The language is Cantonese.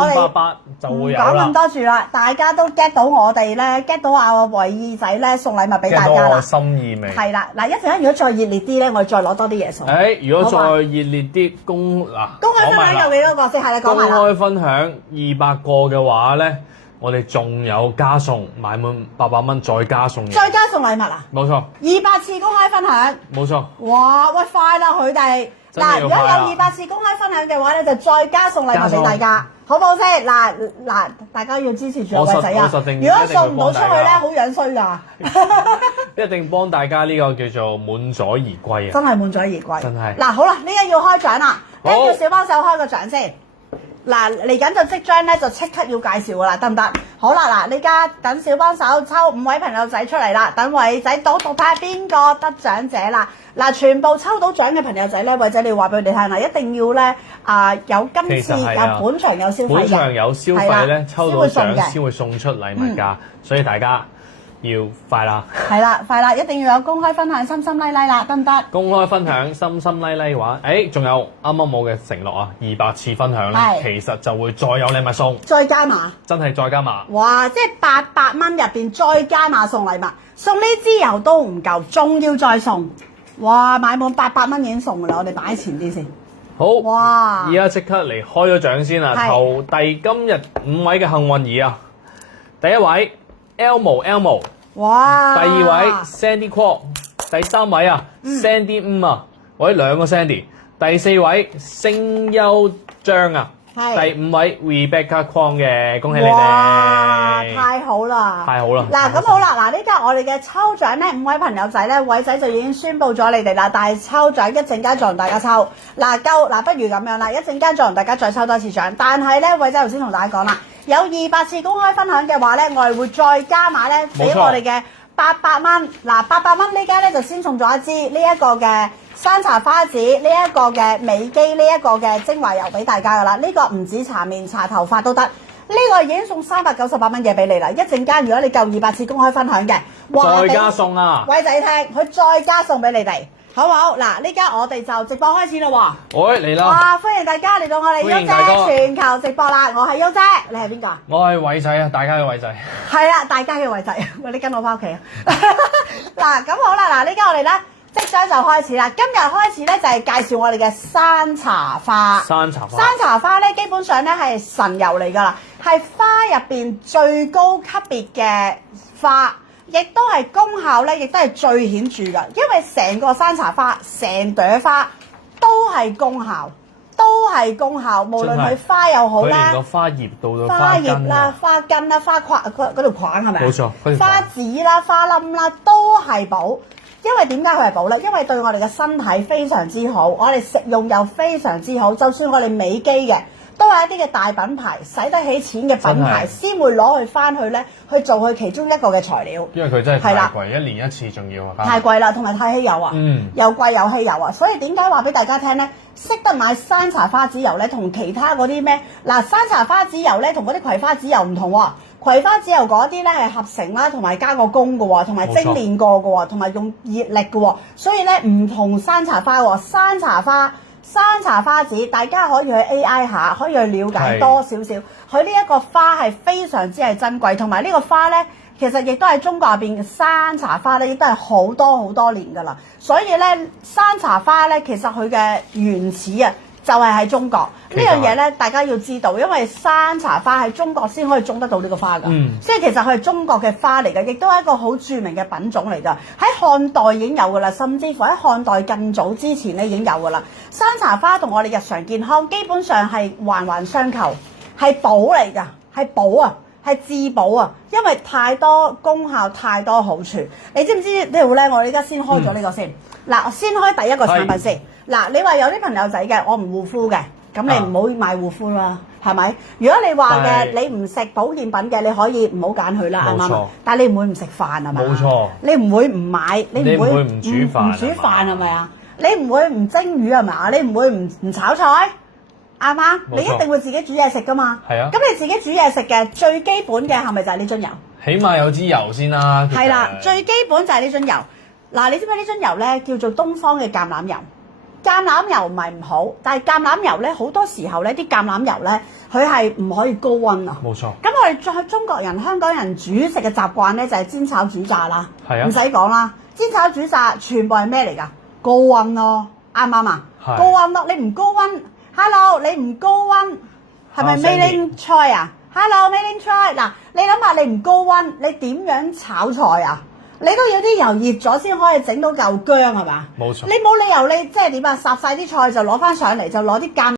我哋888就會有講咁啦。多住啦，大家都 get 到我哋咧 ，get 到阿維爾仔咧送禮物俾大家 get 到我啦。心意未？係啦，嗱一陣間如果再熱烈啲咧，我哋再攞多啲嘢送。如果再好嘛熱烈啲公開分享有幾多個先？係啦，講公埋啦。開分享200個嘅話咧，我哋仲有加送，買滿800蚊再加送嘢。再加送禮物啊！冇錯， 200次公開分享。冇錯。哇！喂，快啦佢哋。嗱，真係要如果快啊有200次公開分享嘅話咧，就再加送禮物俾大家，好唔好先？嗱，大家要支持住阿偉仔啊！我實定如果送唔到出去咧，一定會幫大家好樣衰㗎。一定幫大家呢個叫做滿載而歸啊！真係滿載而歸。真係嗱，好啦，呢家要開獎啦，好跟住小幫手開個獎先。嗱，嚟緊就即將咧就即刻要介紹㗎啦，得唔得？好啦，嗱，呢家等小幫手抽5位朋友仔出嚟啦，等偉仔讀睇下邊個得獎者啦。嗱，全部抽到獎嘅朋友仔咧，偉仔你要話俾佢哋聽啦，一定要咧有今次其實係有本場有消費嘅，本場有消費咧，抽到獎嘅。先會送出禮物㗎，所以大家要快啦！係啦，快啦，一定要有公開分享，心心拉拉啦，得唔得？公開分享，心心拉拉嘅話，仲有啱啱冇嘅承諾啊，200次分享咧，係其實就會再有禮物送，再加碼。真係再加碼。哇！即係800蚊入邊再加碼送禮物，送呢支油都唔夠，仲要再送。哇！買滿800蚊已經送㗎啦，我哋擺前啲先。好，哇而家即刻嚟開咗獎先啦，係投今日5位嘅幸運兒啊！第一位 Elmo，哇！第二位 Sandy Kwok，第3位啊、Sandy 啊，我哋2個 Sandy，第4位星優張啊，係第5位 Rebecca Kwong 嘅，恭喜你哇！哋！太好啦！太好啦！嗱，咁好啦，嗱，呢家我哋嘅抽獎咧，5位朋友仔咧，偉仔就已經宣佈咗你哋啦。但係抽獎一陣間再同大家抽，嗱不如咁樣啦，一陣間再同大家再抽多次獎。但係咧，偉仔頭先同大家講啦，有200次公開分享嘅話咧，我哋會再加碼咧，俾冇錯我哋嘅800蚊。嗱，800蚊呢家咧就先送咗一支呢一個嘅山茶花籽，呢一個嘅美肌，呢一個嘅精華油俾大家噶啦。呢個唔止搽面，搽頭髮都得。呢個已經送398蚊嘢俾你啦！一陣間如果你夠200次公開分享嘅，再加送啊！偉仔聽，佢再加送俾你哋，好唔好？嗱，呢家我哋就直播開始啦喎！喂，嚟啦！哇！歡迎大家嚟到我哋優歡迎大哥姐全球直播啦！我係優姐，你係邊個？我係偉仔啊，大家嘅偉仔。係啦，大家嘅偉仔，喂，你跟我翻屋企啊！嗱，咁好啦，嗱，呢家我哋咧即將就開始啦。今日開始咧就係介紹我哋嘅山茶花。山茶花。山茶花咧基本上咧係神油嚟㗎啦，係花入邊最高級別嘅花，亦都係功效咧，亦都係最顯著㗎。因為成個山茶花，成朵花都係功效，無論佢花又好佢連啦個。花葉到到花葉啦根啊、花根啦、花框嗰條框係咪啊？冇錯嗰條框花籽啦、花冧啦都係補。因為點解佢係補咧？因為對我哋嘅身體非常之好，我哋食用又非常之好。就算我哋美肌嘅，都係一啲嘅大品牌，使得起錢嘅品牌，先會攞佢翻去咧去做佢其中一個嘅材料。因為佢真係太係啦貴，1年1次仲要啊。太貴啦，同埋太稀有啊，又貴又稀有啊，所以點解話俾大家聽咧？識得買山茶花籽油咧，同其他嗰啲咩嗱，山茶花籽油咧，同嗰啲葵花籽油唔同喎。葵花籽油嗰啲咧係合成啦，同埋加個工嘅喎，同埋精煉過嘅喎，同埋用熱力嘅喎，所以咧唔同山茶花喎。山茶花籽，大家可以去 AI 下，可以去了解多少少。佢呢一個花係非常之係珍貴，同埋呢個花咧，其實亦都係中國入邊嘅山茶花咧，亦都係好多年㗎啦。所以咧，山茶花咧，其實佢嘅原始啊，就係喺中國呢樣嘢咧，大家要知道，因為山茶花喺中國先可以種得到呢個花㗎，所以其實佢係中國嘅花嚟嘅，亦都係一個好著名嘅品種嚟㗎。喺漢代已經有㗎啦，甚至乎喺漢代更早之前咧已經有㗎啦。山茶花同我哋日常健康基本上係環相扣，係寶嚟㗎，係寶啊！係至寶啊！因為太多功效，太多好處。你知唔知呢度咧？我哋而家先開咗呢個先。嗱，先開第一個產品先。嗱，你話有啲朋友仔嘅，我唔護膚嘅，咁你唔好買護膚啦，係咪？如果你話嘅你唔食保健品嘅，你可以唔好揀佢啦，啱唔啱？但係你唔會唔食飯係咪？冇錯。你唔會唔買，你唔會唔煮飯，唔煮飯係咪啊？你唔會唔蒸魚係咪啊？你唔會唔炒菜？啱嘛？你一定會自己煮嘢食噶嘛？係啊。咁你自己煮嘢食嘅最基本嘅係咪就係呢樽油？起碼有支油先啦。係啦，最基本就係呢樽油。嗱，你知唔知呢樽油咧叫做東方嘅橄欖油？橄欖油唔係唔好，但係橄欖油咧好多時候咧啲橄欖油咧佢係唔可以高溫啊。冇錯。咁我哋再中國人、香港人煮食嘅習慣咧就係煎炒煮炸啦，係啊，唔使講啦，煎炒煮炸全部係咩嚟㗎？高溫咯，啱唔啱啊？係高溫咯，你唔高溫 ，hello 你唔高溫，係咪 made in China 啊 ？hello made in China 嗱，你諗下你唔高溫，你點樣炒菜啊？你都要啲油熱咗先可以整到嚿薑係嘛？冇錯。你冇理由你即係點啊？烚晒啲菜就攞翻上嚟就攞啲橄